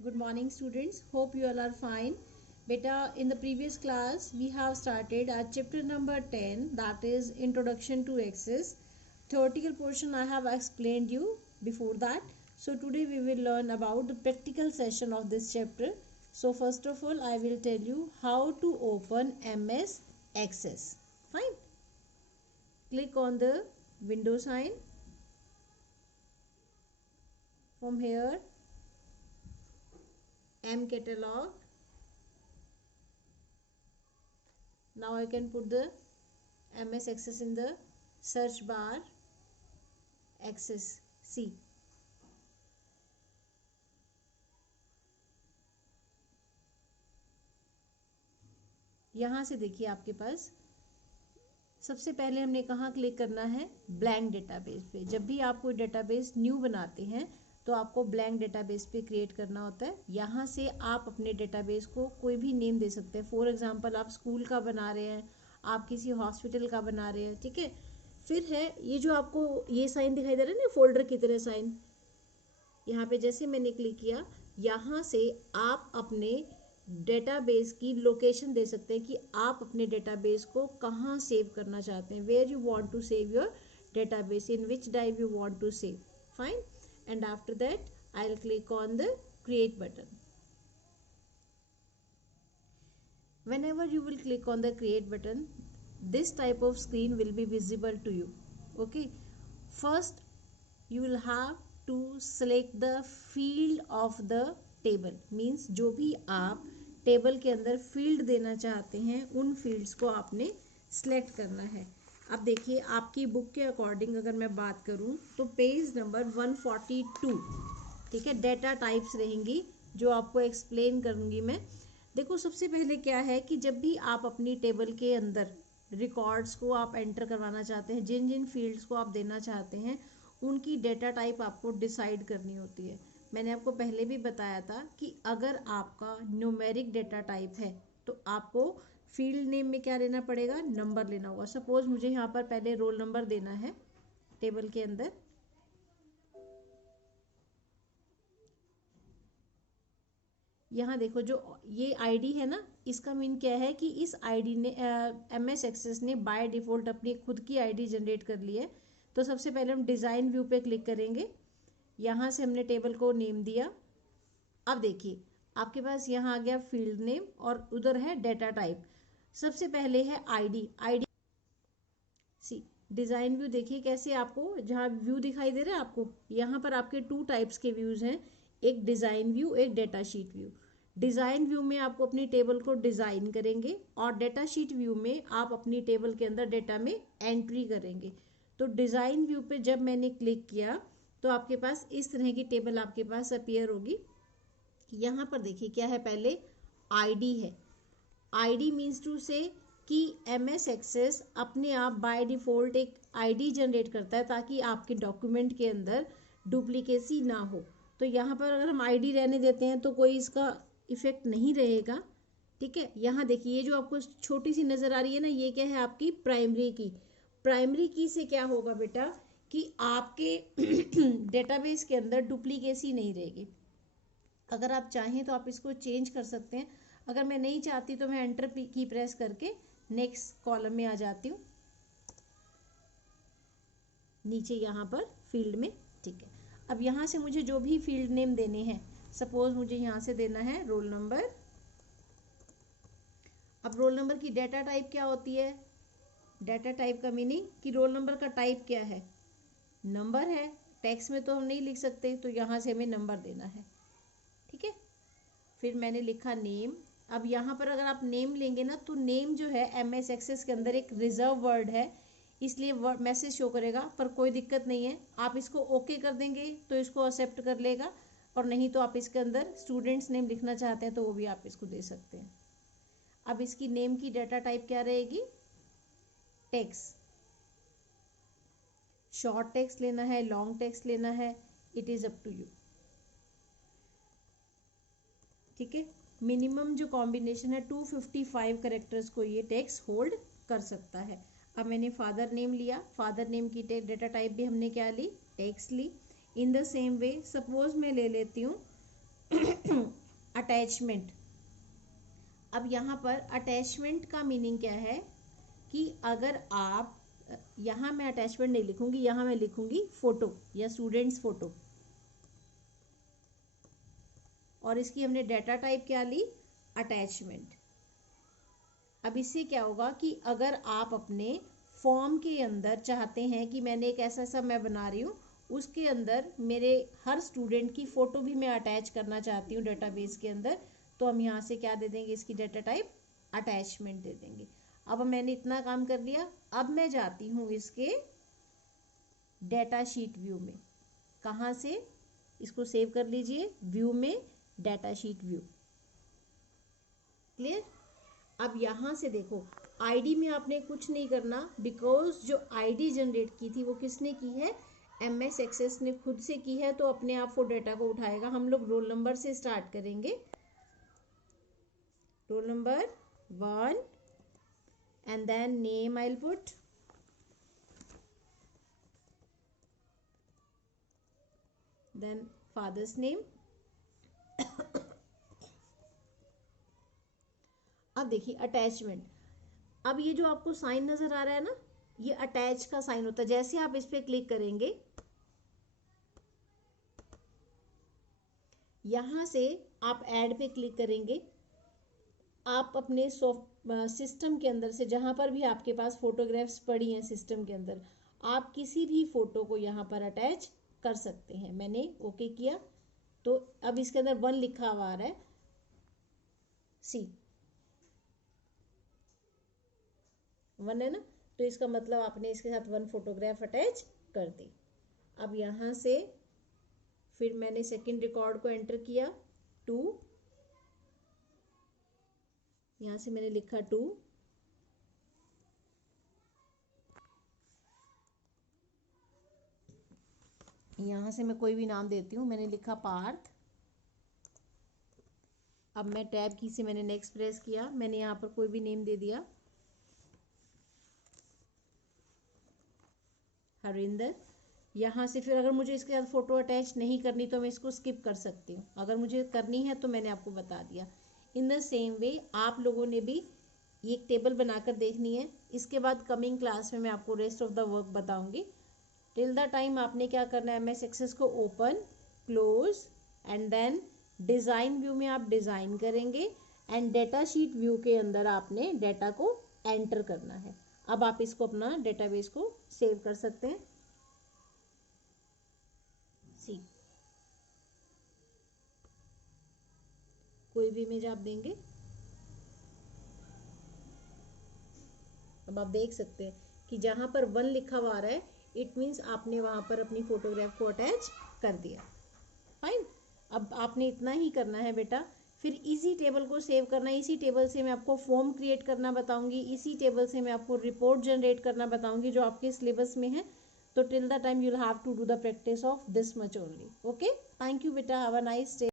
Good morning students. Hope you all are fine. Beta, in the previous class we have started our chapter number 10, that is Introduction to Axis. Theoretical portion I have explained you before that. So today we will learn about the practical session of this chapter. So first of all I will tell you how to open MS Access. Fine. Click on the window sign. From here M catalog. Now I can put the MS Access in the search bar. Access C. यहाँ से देखिए आपके पास सबसे पहले हमने कहाँ click करना है, ब्लैंक डेटाबेस पे। जब भी आप कोई डेटाबेस न्यू बनाते हैं तो आपको ब्लैंक डेटाबेस पे क्रिएट करना होता है। यहाँ से आप अपने डेटाबेस को कोई भी नेम दे सकते हैं। फॉर एग्जांपल आप स्कूल का बना रहे हैं, आप किसी हॉस्पिटल का बना रहे हैं, ठीक है। फिर है ये जो आपको ये साइन दिखाई दे रहा है ना, फोल्डर की तरह साइन, यहाँ पे जैसे मैंने क्लिक किया, यहाँ से आप अपने डेटाबेस की लोकेशन दे सकते हैं कि आप अपने डेटाबेस को कहाँ सेव करना चाहते हैं, where you want to save your database, in which drive you want to save. Fine. And after that I'll click on the create button. Whenever you will click on the create button, this type of screen will be visible to you. Okay, first you will have to select the field of the table. Means जो भी आप table के अंदर field देना चाहते हैं उन fields को आपने सेलेक्ट करना है. अब देखिए आपकी बुक के अकॉर्डिंग अगर मैं बात करूं तो पेज नंबर 142, ठीक है, डेटा टाइप्स रहेंगी जो आपको एक्सप्लेन करूंगी मैं. देखो सबसे पहले क्या है कि जब भी आप अपनी टेबल के अंदर रिकॉर्ड्स को आप एंटर करवाना चाहते हैं, जिन जिन फील्ड्स को आप देना चाहते हैं उनकी डेटा टाइप आपको डिसाइड करनी होती है. मैंने आपको पहले भी बताया था कि अगर आपका न्यूमेरिक डेटा टाइप है तो आपको फील्ड नेम में क्या लेना पड़ेगा, नंबर लेना होगा. सपोज मुझे यहाँ पर पहले रोल नंबर देना है टेबल के अंदर. यहाँ देखो जो ये आईडी है ना, इसका मीन क्या है कि इस आईडी ने MS एक्सेस ने बाय डिफॉल्ट अपनी खुद की आईडी जनरेट कर ली है. तो सबसे पहले हम डिज़ाइन व्यू पे क्लिक करेंगे. यहाँ से हमने टेबल को नेम दिया. अब देखिए आपके पास यहाँ आ गया फील्ड नेम और उधर है डेटा टाइप. सबसे पहले है आईडी. सी डिज़ाइन व्यू देखिए कैसे आपको जहाँ व्यू दिखाई दे रहा है आपको, यहाँ पर आपके 2 टाइप्स के व्यूज़ हैं, एक डिज़ाइन व्यू, एक data sheet view. Design view में आपको अपनी टेबल को डिज़ाइन करेंगे और डेटा शीट व्यू में आप अपनी टेबल के अंदर डेटा में एंट्री करेंगे. तो डिज़ाइन व्यू पे जब मैंने क्लिक किया तो आपके पास इस तरह की टेबल आपके पास अपीयर होगी. यहाँ पर देखिए क्या है, पहले आईडी है. आईडी मीन्स टू से कि MS एक्सेस अपने आप बाय डिफ़ॉल्ट एक आईडी जनरेट करता है ताकि आपके डॉक्यूमेंट के अंदर डुप्लीकेसी ना हो. तो यहाँ पर अगर हम आईडी रहने देते हैं तो कोई इसका इफेक्ट नहीं रहेगा, ठीक है. यहाँ देखिए ये जो आपको छोटी सी नज़र आ रही है ना, ये क्या है, आपकी प्राइमरी की. प्राइमरी की से क्या होगा बेटा कि आपके डेटाबेस के अंदर डुप्लीकेसी नहीं रहेगी. अगर आप चाहें तो आप इसको चेंज कर सकते हैं. अगर मैं नहीं चाहती तो मैं एंटर की प्रेस करके नेक्स्ट कॉलम में आ जाती हूँ, नीचे यहाँ पर फील्ड में, ठीक है. अब यहाँ से मुझे जो भी फील्ड नेम देने हैं, सपोज मुझे यहाँ से देना है रोल नंबर. अब रोल नंबर की डेटा टाइप क्या होती है, डेटा टाइप का मीनिंग कि रोल नंबर का टाइप क्या है, नंबर है. टेक्स्ट में तो हम नहीं लिख सकते तो यहाँ से हमें नंबर देना है, ठीक है. फिर मैंने लिखा नेम. अब यहाँ पर अगर आप नेम लेंगे ना तो नेम जो है MS एक्सेस के अंदर एक रिजर्व वर्ड है, इसलिए वर्ड मैसेज शो करेगा, पर कोई दिक्कत नहीं है. आप इसको ओके कर देंगे तो इसको एक्सेप्ट कर लेगा, और नहीं तो आप इसके अंदर स्टूडेंट्स नेम लिखना चाहते हैं तो वो भी आप इसको दे सकते हैं. अब इसकी नेम की डेटा टाइप क्या रहेगी, टेक्स्ट. शॉर्ट टेक्स्ट लेना है, लॉन्ग टेक्स्ट लेना है, it is up to you, ठीक है. मिनिमम जो कॉम्बिनेशन है 255 कैरेक्टर्स को ये टेक्स्ट होल्ड कर सकता है. अब मैंने फादर नेम लिया, फादर नेम की डेटा टाइप भी हमने क्या ली, टेक्स्ट ली. In the same way suppose मैं ले लेती हूँ अटैचमेंट। अब यहाँ पर अटैचमेंट का मीनिंग क्या है कि अगर आप, यहाँ मैं अटैचमेंट नहीं लिखूंगी, यहाँ मैं लिखूंगी फोटो या स्टूडेंट्स फोटो, और इसकी हमने डेटा टाइप क्या ली, अटैचमेंट। अब इससे क्या होगा कि अगर आप अपने फॉर्म के अंदर चाहते हैं कि मैंने एक ऐसा सा मैं बना रही हूँ, उसके अंदर मेरे हर स्टूडेंट की फ़ोटो भी मैं अटैच करना चाहती हूँ डेटाबेस के अंदर, तो हम यहाँ से क्या दे देंगे, इसकी डेटा टाइप अटैचमेंट दे देंगे। अब मैंने इतना काम कर लिया, अब मैं जाती हूँ इसके डेटा शीट व्यू में। कहाँ से, इसको सेव कर लीजिए, व्यू में, डेटा शीट व्यू। क्लियर। अब यहाँ से देखो, आईडी में आपने कुछ नहीं करना, बिकॉज जो आईडी जनरेट की थी वो किसने की है, MS एक्सेस ने खुद से की है, तो अपने आप वो डेटा को उठाएगा। हम लोग रोल नंबर से स्टार्ट करेंगे, roll number 1 and then name I'll put, then father's name। अब देखिए अटैचमेंट, अब ये जो आपको साइन नजर आ रहा है ना, ये अटैच का साइन होता है। जैसे आप इस पे क्लिक करेंगे, यहां से आप ऐड पे क्लिक करेंगे, आप अपने सिस्टम के अंदर से जहां पर भी आपके पास फोटोग्राफ्स पड़ी हैं सिस्टम के अंदर, आप किसी भी फोटो को यहाँ पर अटैच कर सकते हैं। मैंने ओके किया, तो अब इसके अंदर 1 लिखा हुआ आ रहा है, सी 1 है ना, तो इसका मतलब आपने इसके साथ 1 फोटोग्राफ अटैच कर दी। अब यहाँ से फिर मैंने सेकंड रिकॉर्ड को एंटर किया, 2, यहाँ से मैंने लिखा 2, यहाँ से मैं कोई भी नाम देती हूँ, मैंने लिखा पार्थ। अब मैं टैब की से मैंने नेक्स्ट प्रेस किया, मैंने यहाँ पर कोई भी नेम दे दिया, हरिंदर। यहाँ से फिर अगर मुझे इसके साथ फोटो अटैच नहीं करनी तो मैं इसको स्किप कर सकती हूँ, अगर मुझे करनी है तो मैंने आपको बता दिया। इन द सेम वे आप लोगों ने भी ये एक टेबल बनाकर देखनी है। इसके बाद कमिंग क्लास में मैं आपको रेस्ट ऑफ द वर्क बताऊंगी। टिल द टाइम आपने क्या करना है, MS एक्सेस को open, close and then design view में आप डिज़ाइन करेंगे, एंड डेटा शीट व्यू के अंदर आपने डेटा को एंटर करना है। अब आप इसको अपना डेटाबेस को सेव कर सकते हैं। सी कोई भी इमेज आप देंगे, अब आप देख सकते हैं कि जहां पर 1 लिखा हुआ आ रहा है, इट मीन्स आपने वहां पर अपनी फोटोग्राफ को अटैच कर दिया। फाइन, अब आपने इतना ही करना है बेटा। फिर इसी टेबल को सेव करना है, इसी टेबल से मैं आपको फॉर्म क्रिएट करना बताऊंगी, इसी टेबल से मैं आपको रिपोर्ट जनरेट करना बताऊंगी जो आपके सिलेबस में है। तो till the time you will have to do the practice of this much only. Okay, thank you बेटा, हैव अ नाइस डे।